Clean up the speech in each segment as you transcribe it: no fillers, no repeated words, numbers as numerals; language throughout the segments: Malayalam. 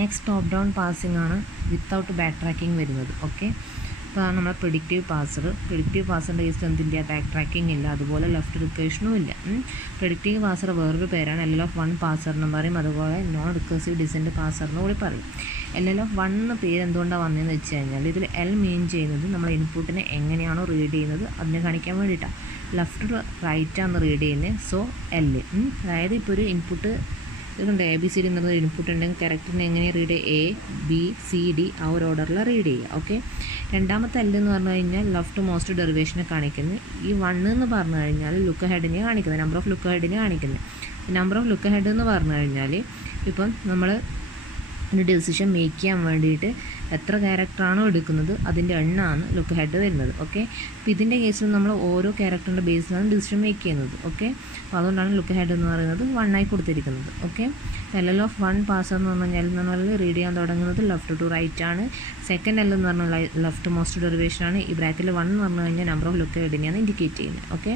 നെക്സ്റ്റ് ടോപ്പ് ഡൗൺ പാസിംഗ് ആണ് വിത്തൗട്ട് ബാക്ക് ട്രാക്കിംഗ് വരുന്നത്. ഓക്കെ, അപ്പോൾ നമ്മൾ പ്രിഡിക്റ്റീവ് പാസറിൻ്റെ കേസിൽ എന്തില്ല, ബാക്ക് ട്രാക്കിംഗ് ഇല്ല, അതുപോലെ ലെഫ്റ്റ് റിക്കേഷനും ഇല്ല. പ്രിഡിക്റ്റീവ് പാസർ വേറൊരു പേരാണ് LL(1) പാസർ എന്നും പറയും, അതുപോലെ നോൺ റിക്കേഴ്സീവ് ഡിസെൻറ്റ് പാസർ എന്ന് കൂടി പറയും. LL(1) പേര് എന്തുകൊണ്ടാണ് വന്നതെന്ന് വെച്ച് കഴിഞ്ഞാൽ ഇതിൽ L മീൻ ചെയ്യുന്നത് നമ്മൾ ഇൻപുട്ടിനെ എങ്ങനെയാണോ റീഡ് ചെയ്യുന്നത് അതിനെ കാണിക്കാൻ വേണ്ടിയിട്ടാണ്. ലെഫ്റ്റ് റൈറ്റാണ് റീഡ് ചെയ്യുന്നത്, സോ L. അതായത് ഇപ്പോൾ ഒരു ഇൻപുട്ട് ഇതുകൊണ്ട് ABCD എന്നൊരു ഇൻപുട്ട് ഉണ്ടെങ്കിൽ ക്യാരക്ടറിനെ എങ്ങനെ റീഡ് ചെയ്യുക, ABCD ആ ഒരു ഓർഡറിൽ റീഡ് ചെയ്യുക. ഓക്കെ, രണ്ടാമത്തെ L എന്ന് പറഞ്ഞു കഴിഞ്ഞാൽ ലെഫ്റ്റ് മോസ്റ്റ് ഡെറിവേഷനെ കാണിക്കുന്നത്. ഈ 1 എന്ന് പറഞ്ഞു കഴിഞ്ഞാൽ ലുക്ക് ഹെഡിനെ കാണിക്കുന്നത്, നമ്പർ ഓഫ് ലുക്ക് ഹെഡിനെ കാണിക്കുന്നത്. നമ്പർ ഓഫ് ലുക്ക് ഹെഡ് എന്ന് പറഞ്ഞു കഴിഞ്ഞാൽ ഇപ്പം നമ്മൾ ഒരു ഡിസിഷൻ മേക്ക് ചെയ്യാൻ വേണ്ടിയിട്ട് എത്ര ക്യാരക്ടറാണോ എടുക്കുന്നത് അതിൻ്റെ എണ്ണമാണ് ലുക്ക് ഹെഡ് വരുന്നത്. ഓക്കെ, അപ്പോൾ ഇതിൻ്റെ കേസിൽ നമ്മൾ ഓരോ ക്യാരക്ടറിൻ്റെ ബേസിലാണ് ഡിസിഷൻ മേക്ക് ചെയ്യുന്നത്. ഓക്കെ, അപ്പോൾ അതുകൊണ്ടാണ് ലുക്ക് ഹെഡ് എന്ന് പറയുന്നത് 1 ആയി കൊടുത്തിരിക്കുന്നത്. ഓക്കെ, LL(1) പാസർ എന്ന് പറഞ്ഞാൽ റീഡ് ചെയ്യാൻ തുടങ്ങുന്നത് ലെഫ്റ്റ് ടു റൈറ്റ് ആണ്. സെക്കൻഡ് L എന്ന് പറഞ്ഞാൽ ലെഫ്റ്റ് മോസ്റ്റ് ഡെറിവേഷനാണ്. ഈ ബ്രാക്കറ്റിൽ 1 എന്ന് പറഞ്ഞു കഴിഞ്ഞാൽ നമ്പർ ഓഫ് ലുക്ക് ഹെഡിനെയാണ് ഇൻഡിക്കേറ്റ് ചെയ്യുന്നത്. ഓക്കെ,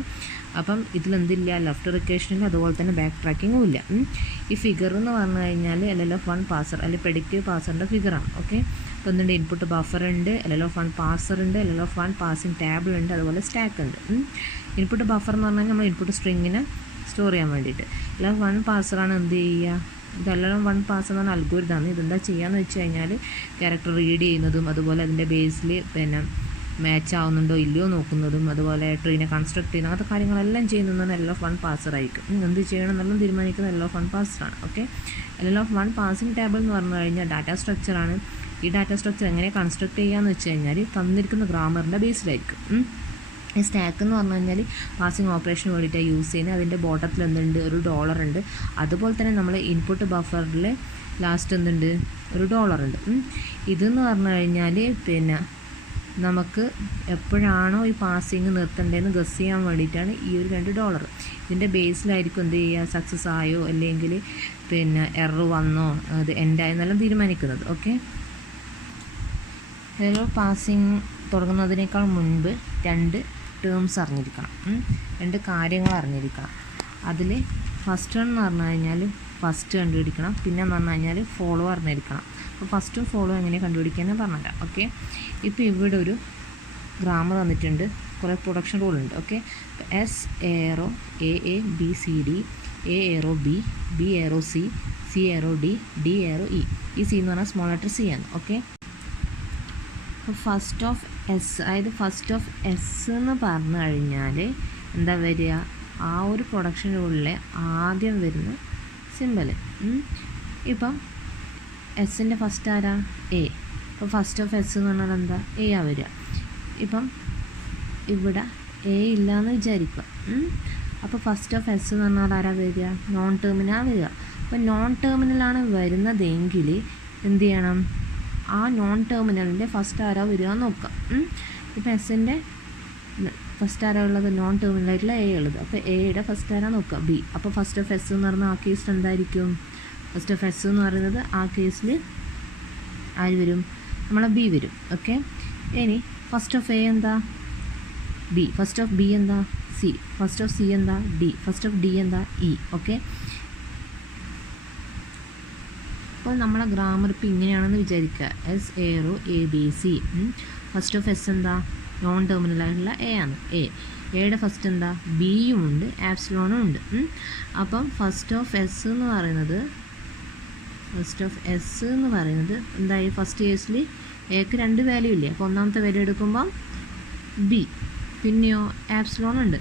അപ്പം ഇതിലെന്തില്ല, ലെഫ്റ്റ് റിക്കേഷനില്ല, അതുപോലെ തന്നെ ബാക്ക് ട്രാക്കിങ്ങും ഇല്ല. ഈ ഫിഗർ എന്ന് പറഞ്ഞു കഴിഞ്ഞാൽ LL(1) പാസർ അല്ലെങ്കിൽ പ്രെഡിക്റ്റീവ് പാസറിൻ്റെ ഫിഗറാണ്. ഓക്കെ, അപ്പോൾ എന്തുണ്ട്, ഇൻപുട്ട് ബഫർ ഉണ്ട്, LL(1) പാസർ ഉണ്ട്, LL(1) പാസിംഗ് ടേബിൾ ഉണ്ട്, അതുപോലെ സ്റ്റാക്ക് ഉണ്ട്. ഇൻപുട്ട് ബഫർ എന്ന് പറഞ്ഞാൽ നമ്മൾ ഇൻപുട്ട് സ്ട്രിങ്ങിനെ സ്റ്റോർ ചെയ്യാൻ വേണ്ടിയിട്ട്. LL(1) പാസറാണ് എന്ത് ചെയ്യുക, ഇത് LL(1) പാസർ എന്ന് പറഞ്ഞാൽ അൽഗോരിതമാണ്. ഇതെന്താ ചെയ്യുകയെന്ന് വെച്ച് കഴിഞ്ഞാൽ ക്യാരക്ടർ റീഡ് ചെയ്യുന്നതും അതുപോലെ അതിൻ്റെ ബേസിൽ പിന്നെ മാച്ച് ആവുന്നുണ്ടോ ഇല്ലയോ നോക്കുന്നതും അതുപോലെ ട്രീനെ കൺസ്ട്രക്ട് ചെയ്യുന്ന അങ്ങനത്തെ കാര്യങ്ങളെല്ലാം ചെയ്യുന്നതാണ് LL(1) പാസർ ആയിരിക്കും. എന്ത് ചെയ്യണം എന്നെല്ലാം തീരുമാനിക്കുന്നത് LL(1) പാസറാണ്. Okay, LL(1) passing table എന്ന് പറഞ്ഞു കഴിഞ്ഞാൽ ഡാറ്റാ സ്ട്രക്ചറാണ്. ഈ ഡാറ്റാ സ്ട്രക്ചർ എങ്ങനെ കൺസ്ട്രക്ട് ചെയ്യാന്ന് വെച്ച് കഴിഞ്ഞാൽ തന്നിരിക്കുന്ന ഗ്രാമറിൻ്റെ ബേസിലായിരിക്കും. ഈ സ്റ്റാക്ക് എന്ന് പറഞ്ഞു കഴിഞ്ഞാൽ പാസിംഗ് ഓപ്പറേഷന് വേണ്ടിയിട്ടാണ് യൂസ് ചെയ്യുന്നത്. അതിൻ്റെ ബോട്ടത്തിൽ എന്തുണ്ട്, ഒരു $, ഉണ്ട്. അതുപോലെ തന്നെ നമ്മൾ ഇൻപുട്ട് ബഫറിൽ ലാസ്റ്റ് എന്തുണ്ട്, ഒരു $, ഉണ്ട്. ഇതെന്ന് പറഞ്ഞു കഴിഞ്ഞാൽ പിന്നെ നമുക്ക് എപ്പോഴാണോ ഈ പാസിങ് നിർത്തേണ്ടതെന്ന് ഗസ് ചെയ്യാൻ വേണ്ടിയിട്ടാണ് ഈ ഒരു $2. ഇതിൻ്റെ ബേസിലായിരിക്കും എന്ത് ചെയ്യുക, സക്സസ് ആയോ അല്ലെങ്കിൽ പിന്നെ എറർ വന്നോ അത് എൻഡായെന്നെല്ലാം തീരുമാനിക്കുന്നത്. ഓക്കെ, പാസിങ് തുടങ്ങുന്നതിനേക്കാൾ മുൻപ് 2 ടേംസ് അറിഞ്ഞിരിക്കണം, 2 കാര്യങ്ങൾ അറിഞ്ഞിരിക്കണം. അതിൽ ഫസ്റ്റ് എന്ന് പറഞ്ഞു കഴിഞ്ഞാൽ ഫസ്റ്റ് കണ്ടുപിടിക്കണം, പിന്നെ എന്ന് പറഞ്ഞു കഴിഞ്ഞാൽ ഫോളോ അറിഞ്ഞിരിക്കണം. അപ്പോൾ ഫസ്റ്റും ഫോളോ എങ്ങനെ കണ്ടുപിടിക്കാമെന്ന് പറഞ്ഞുതരാം. ഓക്കെ, ഇപ്പോൾ ഇവിടെ ഒരു ഗ്രാമർ തന്നിട്ടുണ്ട്, കുറേ പ്രൊഡക്ഷൻ റൂൾ ഉണ്ട്. Okay, S arrow A B C D, A arrow B, B arrow C, C arrow D, D arrow E. ഈ C എന്ന് പറഞ്ഞാൽ സ്മോൾ ലെറ്റർ C ആണ്. ഓക്കെ, അപ്പോൾ ഫസ്റ്റ് ഓഫ് എസ്, അതായത് ഫസ്റ്റ് ഓഫ് എസ് എന്ന് പറഞ്ഞു കഴിഞ്ഞാൽ എന്താ വരിക, ആ ഒരു പ്രൊഡക്ഷൻ റൂളിലെ ആദ്യം വരുന്ന സിമ്പൽ. ഇപ്പം എസിൻ്റെ ഫസ്റ്റ് ആരാ, A. അപ്പോൾ ഫസ്റ്റ് ഓഫ് എസ് എന്ന് പറഞ്ഞാൽ എന്താ, A ആ വരിക. ഇപ്പം ഇവിടെ A ഇല്ലയെന്ന് വിചാരിക്കുക. അപ്പോൾ ഫസ്റ്റ് ഓഫ് എസ് എന്ന് പറഞ്ഞാൽ ആരാ വരിക, നോൺ ടെർമിനലാണ് വരിക. അപ്പോൾ നോൺ ടെർമിനലാണ് വരുന്നതെങ്കിൽ എന്ത് ചെയ്യണം, ആ നോൺ ടെർമിനലിൻ്റെ ഫസ്റ്റ് ആരാ വരിക എന്ന് നോക്കാം. ഇപ്പോൾ എസിൻ്റെ ഫസ്റ്റ് ആരാ ഉള്ളത്, നോൺ ടെർമിനലായിട്ടുള്ള A ഉള്ളത്. അപ്പോൾ എയുടെ ഫസ്റ്റ് ആരാ നോക്കുക, B. അപ്പോൾ ഫസ്റ്റ് ഓഫ് എസ് എന്ന് പറഞ്ഞാൽ ആ കേസിൽ എന്തായിരിക്കും, ഫസ്റ്റ് ഓഫ് എസ് എന്ന് പറയുന്നത് ആ കേസിൽ ആര് വരും, നമ്മളെ B വരും. ഓക്കെ, ഇനി ഫസ്റ്റ് ഓഫ് A എന്താ, B. ഫസ്റ്റ് ഓഫ് B എന്താ, C. ഫസ്റ്റ് ഓഫ് C എന്താ, D. ഫസ്റ്റ് ഓഫ് D എന്താ, E. ഓക്കെ, അപ്പോൾ നമ്മളെ ഗ്രാമർ ഇപ്പോൾ ഇങ്ങനെയാണെന്ന് വിചാരിക്കുക. S arrow A B C. First of S എന്താ, നോൺ ടെർമിനലായിട്ടുള്ള A ആണ്. എയുടെ ഫസ്റ്റ് എന്താ, ബിയും ഉണ്ട്, ആപ്സിലോണും ഉണ്ട്. അപ്പം ഫസ്റ്റ് ഓഫ് എസ് എന്ന് പറയുന്നത് എന്തായി, ഫസ്റ്റ് കേസിൽ എക്ക് 2 വാല്യൂ ഇല്ലേ, അപ്പോൾ ഒന്നാമത്തെ വാല്യൂ എടുക്കുമ്പം B. പിന്നെയോ ആപ്സിലോൺ ഉണ്ട്.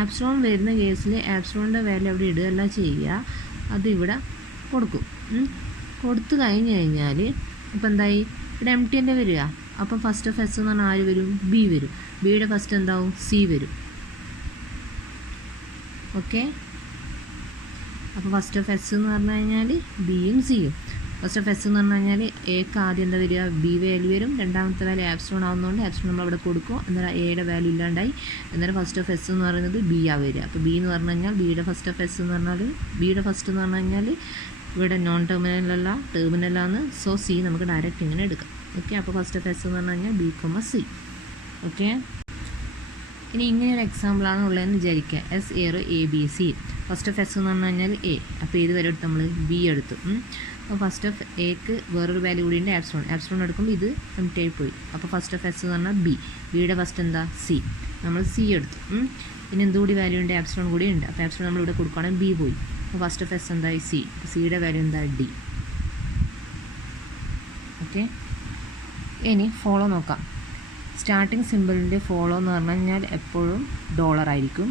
ആപ്സിലോൺ വരുന്ന കേസിൽ ആപ്സിലോണിൻ്റെ വാല്യൂ അവിടെ ഇടുകയല്ല ചെയ്യുക, അതിവിടെ കൊടുക്കും. കൊടുത്തു കഴിഞ്ഞ് കഴിഞ്ഞാൽ ഇപ്പോൾ എന്തായി, ഇവിടെ empty തന്നെ വരിക. അപ്പോൾ ഫസ്റ്റ് ഓഫ് എസ് എന്ന് പറഞ്ഞാൽ ആര് വരും, B വരും. ബിയുടെ ഫസ്റ്റ് എന്താവും, C വരും. ഓക്കെ, അപ്പോൾ ഫസ്റ്റ് ഓഫ് എസ് എന്ന് പറഞ്ഞു കഴിഞ്ഞാൽ ബിയും സിയും. ഫസ്റ്റ് ഓഫ് എസ് എന്ന് പറഞ്ഞു കഴിഞ്ഞാൽ എക്ക് ആദ്യം എന്താ വരിക, B വാല്യൂ വരും. രണ്ടാമത്തെ വാല്യൂ ആപ്സിലോൺ ആവുന്നതുകൊണ്ട് ആപ്സിലോൺ നമ്മളവിടെ കൊടുക്കും. എന്നാൽ എയുടെ വാല്യൂ ഇല്ലാണ്ടായി. എന്നാലും ഫസ്റ്റ് ഓഫ് എസ് എന്ന് പറയുന്നത് B ആ വരിക. അപ്പോൾ B എന്ന് പറഞ്ഞു കഴിഞ്ഞാൽ ബിയുടെ ഫസ്റ്റ് ഓഫ് എസ് എന്ന് പറഞ്ഞാൽ ബിയുടെ ഫസ്റ്റ് എന്ന് പറഞ്ഞു കഴിഞ്ഞാൽ ഇവിടെ നോൺ ടെർമിനലല്ല, ടെർമിനലാണ്. സോ C നമുക്ക് ഡയറക്റ്റ് ഇങ്ങനെ എടുക്കാം. ഓക്കെ, അപ്പോൾ ഫസ്റ്റ് ഓഫ് എസ് എന്ന് പറഞ്ഞു കഴിഞ്ഞാൽ B, C. ഓക്കെ, ഇനി ഇങ്ങനെയൊരു എക്സാമ്പിളാണ് ഉള്ളതെന്ന് വിചാരിക്കുക. S arrow A B C. First of S എന്ന് പറഞ്ഞു കഴിഞ്ഞാൽ A. അപ്പോൾ ഏത് വരെ എടുത്ത് നമ്മൾ B എടുത്തു. അപ്പോൾ ഫസ്റ്റ് ഓഫ് എക്ക് വേറൊരു വാല്യൂ കൂടി ഉണ്ട് ആപ്സിലോൺ എടുക്കുമ്പോൾ ഇത് എംപ്റ്റി ആയി പോയി. അപ്പോൾ ഫസ്റ്റ് ഓഫ് എസ് എന്ന് പറഞ്ഞാൽ ബിയുടെ ഫസ്റ്റ് എന്താ സി, നമ്മൾ സി എടുത്തു. പിന്നെ എന്തുകൂടി വാല്യൂ ഉണ്ട്, ആപ്സിലോൺ കൂടി ഉണ്ട്. അപ്പോൾ ആപ്സിലോൺ നമ്മൾ ഇവിടെ കൊടുക്കുകയാണെങ്കിൽ ബി പോയി. അപ്പോൾ ഫസ്റ്റ് ഓഫ് എസ് എന്തായി സി, സിയുടെ വാല്യൂ എന്താ ഡി. ഓക്കെ, ഇനി ഫോളോ നോക്കാം. സ്റ്റാർട്ടിങ് സിമ്പിളിൻ്റെ ഫോളോ എന്ന് പറഞ്ഞു കഴിഞ്ഞാൽ എപ്പോഴും ഡോളറായിരിക്കും.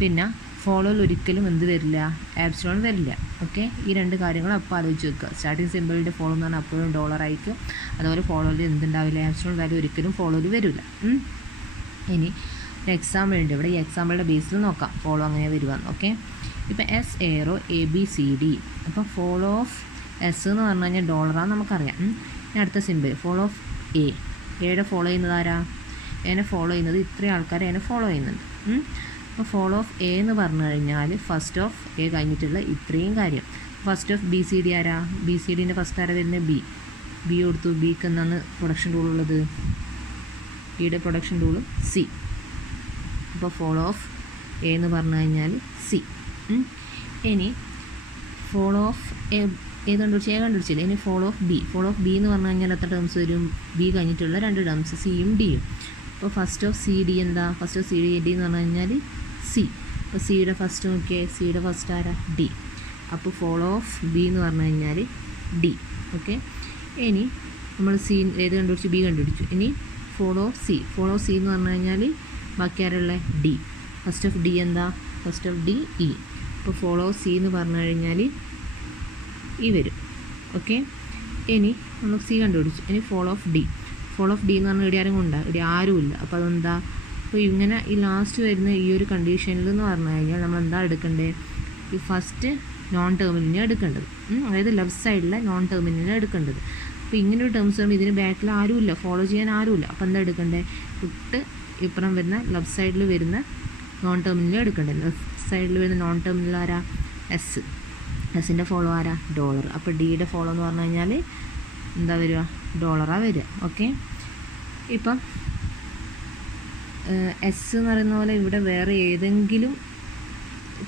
പിന്നെ ഫോളോയിൽ ഒരിക്കലും എന്ത് വരില്ല, ആപ്സിലോൺ വരില്ല. ഓക്കെ, ഈ രണ്ട് കാര്യങ്ങൾ അപ്പോൾ ആലോചിച്ച് വെക്കുക. സ്റ്റാർട്ടിങ് സിമ്പിളിൻ്റെ ഫോളോ എന്ന് പറഞ്ഞാൽ എപ്പോഴും ഡോളറായിരിക്കും. അതുപോലെ ഫോളോയിൽ എന്തുണ്ടാവില്ല, ആപ്സിലോൺ വാല്യൂ ഒരിക്കലും ഫോളോയിൽ വരില്ല. ഇനി ഒരു എക്സാമ്പിൾ ഉണ്ട് ഇവിടെ. ഈ എക്സാമ്പിളുടെ ബേസിൽ നോക്കാം ഫോളോ അങ്ങനെ വരുവാന്ന്. ഓക്കെ, ഇപ്പോൾ S aero A B C D. അപ്പോൾ ഫോളോ ഓഫ് എസ് എന്ന് പറഞ്ഞു കഴിഞ്ഞാൽ ഡോളറാന്ന് നമുക്കറിയാം. ഇനി അടുത്ത സിമ്പിൾ ഫോളോ ഓഫ് എയുടെ ഫോളോ ചെയ്യുന്നത് ആരാ, എന്നെ ഫോളോ ചെയ്യുന്നത് ഇത്രയും ആൾക്കാർ എന്നെ ഫോളോ ചെയ്യുന്നുണ്ട്. അപ്പോൾ ഫോളോ ഓഫ് എ എന്ന് പറഞ്ഞു കഴിഞ്ഞാൽ ഫസ്റ്റ് ഓഫ് എ കഴിഞ്ഞിട്ടുള്ള ഇത്രയും കാര്യം. First of B C D ആരാ, ബി സി ഡിൻ്റെ ഫസ്റ്റ് ആരാ വരുന്നത് ബി കൊടുത്തു. ബിക്ക് എന്നാണ് പ്രൊഡക്ഷൻ റൂൾ ഉള്ളത്, ബിയുടെ പ്രൊഡക്ഷൻ റൂൾ സി. അപ്പോൾ ഫോളോ ഓഫ് എ എന്ന് പറഞ്ഞു കഴിഞ്ഞാൽ സി. ഇനി ഫോളോ ഓഫ് എ കണ്ടുപിടിച്ചില്ല. ഇനി ഫോളോ ഓഫ് ബി എന്ന് പറഞ്ഞു കഴിഞ്ഞാൽ എത്ര ടേംസ് വരും, ബി കഴിഞ്ഞിട്ടുള്ള രണ്ട് ടേംസ് സിയും ഡിയും. അപ്പോൾ ഫസ്റ്റ് ഓഫ് സി ഡി എന്താ, ഫസ്റ്റ് ഓഫ് സി ഡി എന്ന് പറഞ്ഞു കഴിഞ്ഞാൽ സി. അപ്പോൾ സിയുടെ ഫസ്റ്റ് നോക്കിയേ, സിയുടെ ഫസ്റ്റ് ആരാ ഡി. അപ്പോൾ ഫോളോ ഓഫ് ബി എന്ന് പറഞ്ഞു കഴിഞ്ഞാൽ ഡി. ഓക്കെ, ഇനി നമ്മൾ സി ഏത് കണ്ടുപിടിച്ചു, ബി കണ്ടുപിടിച്ചു. ഇനി ഫോളോ ഓഫ് സി എന്ന് പറഞ്ഞു കഴിഞ്ഞാൽ ബാക്കി ആരുള്ള ഡി. ഫസ്റ്റ് ഓഫ് ഡി എന്താ, ഫസ്റ്റ് ഓഫ് ഡി ഇ. അപ്പോൾ ഫോളോ ഓഫ് സി എന്ന് പറഞ്ഞു കഴിഞ്ഞാൽ ഈ വരും. ഓക്കെ, ഇനി നമ്മൾ സി കണ്ടുപിടിച്ചു. ഇനി ഫോളോ ഓഫ് ഡി എന്ന് പറഞ്ഞാൽ ഇവിടെ ആരും കൊണ്ടാ, ഇവിടെ ആരുമില്ല. അപ്പോൾ അതെന്താ, അപ്പോൾ ഇങ്ങനെ ഈ ലാസ്റ്റ് വരുന്ന ഈ ഒരു കണ്ടീഷനിൽ എന്ന് പറഞ്ഞു കഴിഞ്ഞാൽ നമ്മൾ എന്താ എടുക്കേണ്ടത്, ഈ ഫസ്റ്റ് നോൺ ടെർമിനലിനെ എടുക്കേണ്ടത്. അതായത് ലെഫ്റ്റ് സൈഡിലെ നോൺ ടെർമിനലിനെ എടുക്കേണ്ടത്. അപ്പോൾ ഇങ്ങനെ ഒരു ടേംസ് വരുമ്പോൾ ഇതിന് ബാക്കിൽ ആരുമില്ല, ഫോളോ ചെയ്യാൻ ആരുമില്ല. അപ്പോൾ എന്താ എടുക്കേണ്ടത്, തൊട്ട് ഇപ്പുറം വരുന്ന ലെഫ്റ്റ് സൈഡിൽ വരുന്ന നോൺ ടെർമിനലിനെ എടുക്കേണ്ടത്. ലെഫ്റ്റ് സൈഡിൽ വരുന്ന നോൺ ടെർമിനൽ ആരാ, എസിൻ്റെ ഫോളോ ആരാ, ഡോളർ. അപ്പോൾ ഡിയുടെ ഫോളോ എന്ന് പറഞ്ഞു കഴിഞ്ഞാൽ എന്താ വരിക, ഡോളറാണ് വരിക. ഓക്കെ, ഇപ്പം എസ് എന്ന് പറയുന്ന പോലെ ഇവിടെ വേറെ ഏതെങ്കിലും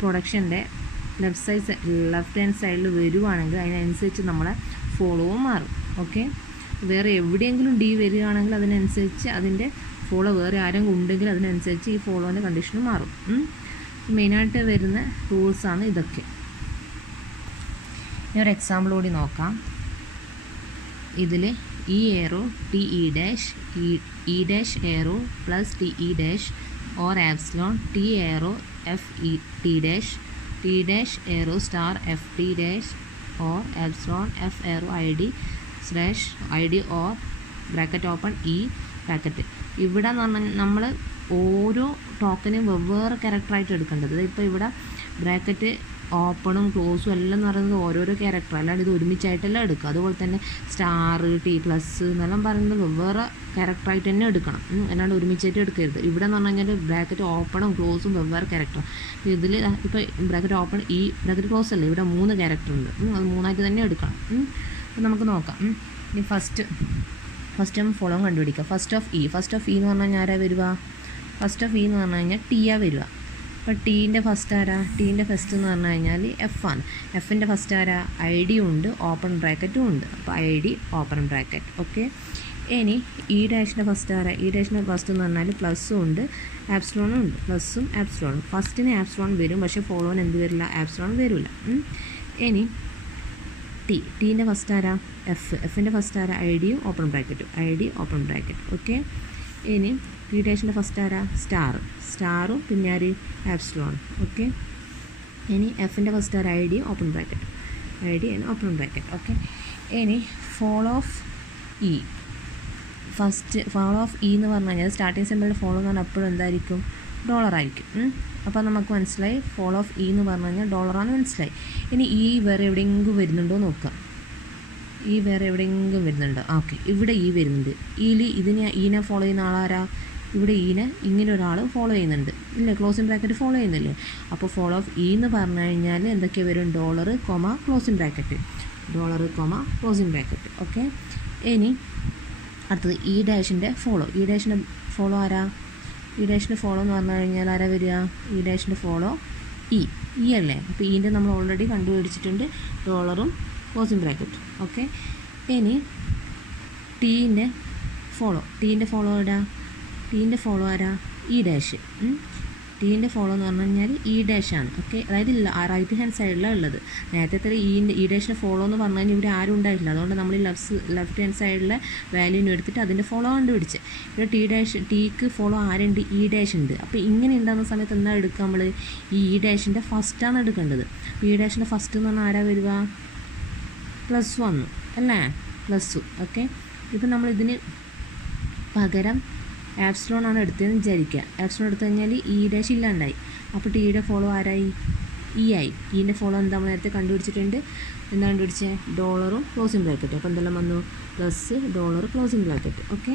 പ്രൊഡക്ഷൻ്റെ ലെഫ്റ്റ് ഹാൻഡ് സൈഡിൽ വരുവാണെങ്കിൽ അതിനനുസരിച്ച് നമ്മളെ ഫോളോവും മാറും. ഓക്കെ, വേറെ എവിടെയെങ്കിലും ഡി വരികയാണെങ്കിൽ അതിനനുസരിച്ച് അതിൻ്റെ ഫോളോ വേറെ ആരെങ്കിലും ഉണ്ടെങ്കിൽ അതിനനുസരിച്ച് ഈ ഫോളോൻ്റെ കണ്ടീഷൻ മാറും. മെയിനായിട്ട് വരുന്ന റൂൾസാണ് ഇതൊക്കെ. ഇനി ഒരു എക്സാമ്പിൾ കൂടി നോക്കാം. ഇതിൽ E aero T E dash E dash aero plus T E dash or epsilon T aero F E T dash aero star F T dash or epsilon F aero I D or bracket open E bracket. ഇവിടെ എന്ന് പറഞ്ഞാൽ നമ്മൾ ഓരോ ടോക്കനും വെവ്വേറെ ക്യാരക്ടറായിട്ട് എടുക്കേണ്ടത്. ഇപ്പോൾ ഇവിടെ ബ്രാക്കറ്റ് ഓപ്പണും ക്ലോസും എല്ലാം എന്ന് പറയുന്നത് ഓരോരോ ക്യാരക്ടർ, അല്ലാണ്ട് ഇത് ഒരുമിച്ചായിട്ടെല്ലാം എടുക്കുക. അതുപോലെ തന്നെ സ്റ്റാർ ടി പ്ലസ് എന്നെല്ലാം പറയുന്നത് വെവ്വേറെ ക്യാരക്ടറായിട്ട് തന്നെ എടുക്കണം, അല്ലാണ്ട് ഒരുമിച്ചായിട്ട് എടുക്കരുത്. ഇവിടെ എന്ന് പറഞ്ഞു കഴിഞ്ഞാൽ ബ്രാക്കറ്റ് ഓപ്പണും ക്ലോസും വെവ്വേറെ ക്യാരക്ടർ. ഇതിൽ ഇപ്പോൾ ബ്രാക്കറ്റ് ഓപ്പൺ ഈ ബ്രാക്കറ്റ് ക്ലോസ് അല്ലേ, ഇവിടെ 3 ക്യാരക്ടർ ഉണ്ട്, അത് 3ആയിട്ട് തന്നെ എടുക്കണം. അപ്പോൾ നമുക്ക് നോക്കാം. ഇനി ഫസ്റ്റ് ഫോളോ കണ്ടുപിടിക്കുക. ഫസ്റ്റ് ഓഫ് ഇ എന്ന് പറഞ്ഞു കഴിഞ്ഞാൽ ആരാ വരിക, ഫസ്റ്റ് ഓഫ് ഇ എന്ന് പറഞ്ഞു കഴിഞ്ഞാൽ ടിയാ വരിക. അപ്പോൾ ടീൻ്റെ ഫസ്റ്റ് ആരാ, ടീൻ്റെ ഫസ്റ്റ് എന്ന് പറഞ്ഞു കഴിഞ്ഞാൽ എഫ് ആണ്. എഫിൻ്റെ ഫസ്റ്റ് ആരാ, ഐ ഡി ഉണ്ട്, ഓപ്പൺ ബ്രാക്കറ്റും ഉണ്ട്. അപ്പോൾ I D open bracket. Okay, ഇനി ഇ ഡാഷിൻ്റെ ഫസ്റ്റ് ആരാ, ഇ ഡാഷിൻ്റെ ഫസ്റ്റ് എന്ന് പറഞ്ഞാൽ പ്ലസ്സും ഉണ്ട് ആപ്സിലോണും ഉണ്ട്, പ്ലസ്സും ആപ്സിലോണും. ഫസ്റ്റിന് ആപ്സിലോൺ വരും, പക്ഷേ ഫോളോന് എന്ത് വരില്ല, ആപ്സിലോൺ വരില്ല. ഇനി ടീൻ്റെ ഫസ്റ്റ് ആരാ, എഫിൻ്റെ ഫസ്റ്റ് ആരാ, ഐ ഡിയും ഓപ്പൺ ബ്രാക്കറ്റും, I D open bracket. Okay, ഇനി പി ഡാഷിൻ്റെ ഫസ്റ്റ് ആരാ, സ്റ്റാറും പിന്നെ ആര്, ആപ്സിലോൺ. ഓക്കെ, ഇനി എഫിൻ്റെ ഫസ്റ്റ് ആരാ, I D open bracket, I D and open bracket. Okay, ഇനി ഫോളോ ഓഫ് ഇ എന്ന് പറഞ്ഞു കഴിഞ്ഞാൽ സ്റ്റാർട്ടിങ് സിമ്പിളിൽ ഫോളോ എന്ന് പറഞ്ഞാൽ എപ്പോഴും എന്തായിരിക്കും, ഡോളറായിരിക്കും. അപ്പോൾ നമുക്ക് മനസ്സിലായി ഫോളോ ഓഫ് ഇ എന്ന് പറഞ്ഞു കഴിഞ്ഞാൽ ഡോളറാണെന്ന് മനസ്സിലായി. ഇനി ഈ വേറെ എവിടെയെങ്കിലും വരുന്നുണ്ടോ നോക്കാം, ഈ വേറെ എവിടെയെങ്കിലും വരുന്നുണ്ടോ. ഓക്കെ, ഇവിടെ ഈ വരുന്നുണ്ട്. ഈനെ ഫോളോ ചെയ്യുന്ന ആളാരാ, ഇവിടെ ഈനെ ഇങ്ങനെ ഒരാൾ ഫോളോ ചെയ്യുന്നുണ്ട് ഇല്ലേ, ക്ലോസിംഗ് ബ്രാക്കറ്റ് ഫോളോ ചെയ്യുന്നില്ലേ. അപ്പോൾ ഫോളോ ഓഫ് ഇ എന്ന് പറഞ്ഞു കഴിഞ്ഞാൽ എന്തൊക്കെ വരും, dollar comma closing bracket. Okay, ഇനി അടുത്തത് ഇ ഡാഷിൻ്റെ ഫോളോ ആരാ, ഇ ഡാഷിൻ്റെ ഫോളോ എന്ന് പറഞ്ഞു കഴിഞ്ഞാൽ ആരാ വരിക, ഇ ഡാഷിൻ്റെ ഫോളോ ഇ അല്ലേ. അപ്പോൾ ഈൻ്റെ നമ്മൾ ഓൾറെഡി കണ്ടുപിടിച്ചിട്ടുണ്ട്, ഡോളറും ക്ലോസിംഗ് ബ്രാക്കറ്റ്. ഓക്കെ, ഇനി ടീൻ്റെ ഫോളോ ഇടാ. ടീൻ്റെ ഫോളോ ആരാ? E dash. ടീൻ്റെ ഫോളോ എന്ന് പറഞ്ഞു കഴിഞ്ഞാൽ ഇ ഡാഷാണ്. ഓക്കെ, അതായത് റൈറ്റ് ഹാൻഡ് സൈഡിലാണ് ഉള്ളത്. നേരത്തെ ഇ ഡാഷിൻ്റെ ഫോളോ എന്ന് പറഞ്ഞു കഴിഞ്ഞാൽ ഇവിടെ ആരും ഉണ്ടായിട്ടില്ല. അതുകൊണ്ട് നമ്മൾ ലെഫ്റ്റ് ഹാൻഡ് സൈഡിലെ വാല്യൂവിന് എടുത്തിട്ട് അതിൻ്റെ ഫോളോ കണ്ടുപിടിച്ച്. ഇവിടെ ടീക്ക് ഫോളോ ആരുണ്ട്? ഇ ഡാഷ് ഉണ്ട്. അപ്പോൾ ഇങ്ങനെ ഉണ്ടാകുന്ന സമയത്ത് എന്താ എടുക്കുക? നമ്മൾ ഈ ഇ ഡാഷിൻ്റെ ഫസ്റ്റാണ് എടുക്കേണ്ടത്. അപ്പോൾ ഇ ഡാഷിൻ്റെ ഫസ്റ്റ് എന്ന് പറഞ്ഞാൽ ആരാ വരിക? +1 അല്ലേ? +2. ഓക്കെ, ഇപ്പം നമ്മളിതിന് പകരം ആപ്സിലോൺ ആണ് എടുത്തതെന്ന് വിചാരിക്കുക. ആപ്സിലോൺ എടുത്തു കഴിഞ്ഞാൽ ഇ ഡാഷ് ഇല്ലാണ്ടായി. അപ്പോൾ ടീയുടെ ഫോളോ ആരായി? ഇ ആയി. ഇൻ്റെ ഫോളോ എന്താ നമ്മൾ നേരത്തെ കണ്ടുപിടിച്ചിട്ടുണ്ട്? എന്താ കണ്ടുപിടിച്ചത്? ഡോളറും ക്ലോസിംഗ് ബ്രാക്കറ്റ്. അപ്പോൾ എന്തെല്ലാം വന്നു? $, ക്ലോസിംഗ് ബ്രാക്കറ്റ്. ഓക്കെ,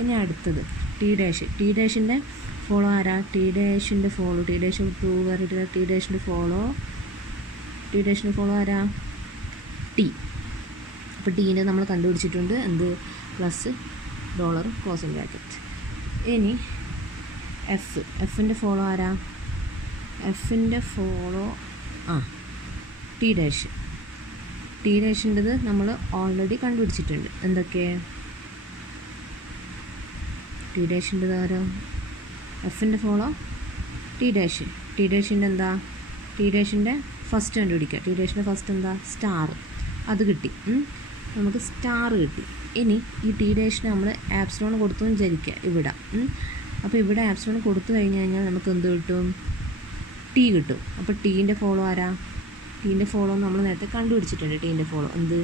ഇനി അടുത്തത് ടി ഡാഷിൻ്റെ ഫോളോ ആരാ? ടി ഡാഷിൻ്റെ ഫോളോ പറഞ്ഞിട്ടില്ല. ടി ഡാഷിൻ്റെ ഫോളോ ആരാ? ടി. അപ്പോൾ ടീൻ്റെ നമ്മൾ കണ്ടുപിടിച്ചിട്ടുണ്ട്. എന്ത്? $, ക്ലോസിംഗ് ബ്രാക്കറ്റ്. ഇനി എഫിൻ്റെ ഫോളോ ആരാ? എഫിൻ്റെ ഫോളോ ടി ഡാഷിൻ്റെത് നമ്മൾ ഓൾറെഡി കണ്ടുപിടിച്ചിട്ടുണ്ട്. എന്തൊക്കെ? ടി ഡാഷിൻ്റെത് ആരാ? എഫിൻ്റെ ഫോളോ ടി ഡാഷിൻ്റെ എന്താ? ടി ഡാഷിൻ്റെ ഫസ്റ്റ് കണ്ടുപിടിക്കുക. ടി ഡാഷിൻ്റെ ഫസ്റ്റ് എന്താ? സ്റ്റാർ. അത് കിട്ടി. നമുക്ക് സ്റ്റാർ കിട്ടി. ഇനി ഈ ടി ഡാഷിന് നമ്മൾ ആപ്സിലോൺ കൊടുത്തു വിചാരിക്കുക ഇവിടെ. അപ്പോൾ ഇവിടെ ആപ്സിലോൺ കൊടുത്തു കഴിഞ്ഞ് കഴിഞ്ഞാൽ നമുക്ക് എന്ത് കിട്ടും? ടി കിട്ടും. അപ്പോൾ ടീൻ്റെ ഫോളോ ആരാ? ടീൻ്റെ ഫോളോ നമ്മൾ നേരത്തെ കണ്ടുപിടിച്ചിട്ടുണ്ട്. ടീൻ്റെ ഫോളോ എന്ത്?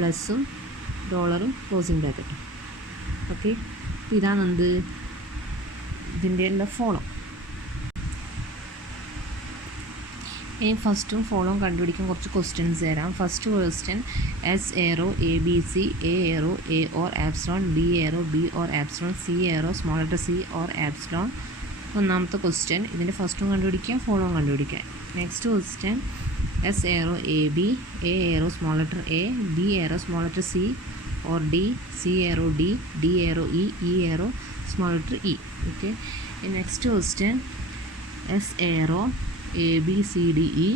$, ക്ലോസിംഗ് ബ്രാക്കറ്റും. ഓക്കെ, ഇതാണ് എന്ത്? ഇതിൻ്റെ എല്ലാം ഫോളോ. ഇനി ഫസ്റ്റും ഫോളോവും കണ്ടുപിടിക്കാൻ കുറച്ച് ക്വസ്റ്റ്യൻസ് തരാം. First question, S arrow ABC, A arrow A or epsilon, B arrow B or epsilon, C arrow small letter C or epsilon. ഒന്നാമത്തെ ക്വസ്റ്റ്യൻ. ഇതിൻ്റെ ഫസ്റ്റും കണ്ടുപിടിക്കുക, ഫോളോവും കണ്ടുപിടിക്കുക. Next question, S arrow AB, A arrow small letter A, B arrow small letter C or D, C arrow D, D arrow E, E arrow small letter E. Okay. Next question, S arrow A B C D E,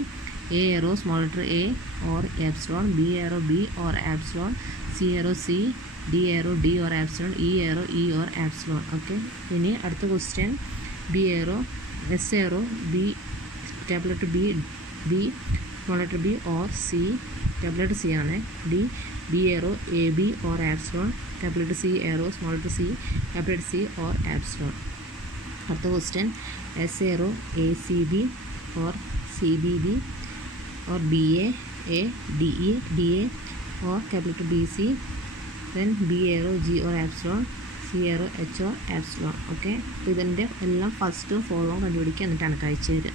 A arrow small letter A or epsilon, B arrow B or epsilon, C arrow C, D arrow D or epsilon, E arrow E or epsilon. Okay. ഇനി അടുത്ത question, B arrow, S arrow B, capital letter B, small letter B or C, capital letter C ആണ്. D, B arrow A B or epsilon, capital letter C arrow small letter C, capital letter C or epsilon. അടുത്ത question, S arrow A C B or CBB or BA A DE DA or capital letter BC, then B arrow G or epsilon, C arrow H or epsilon. Okay, ഇതിൻ്റെ എല്ലാം ഫസ്റ്റും ഫോളോവും കണ്ടുപിടിക്കുക, എന്നിട്ടാണ് കഴിച്ചു തരിക.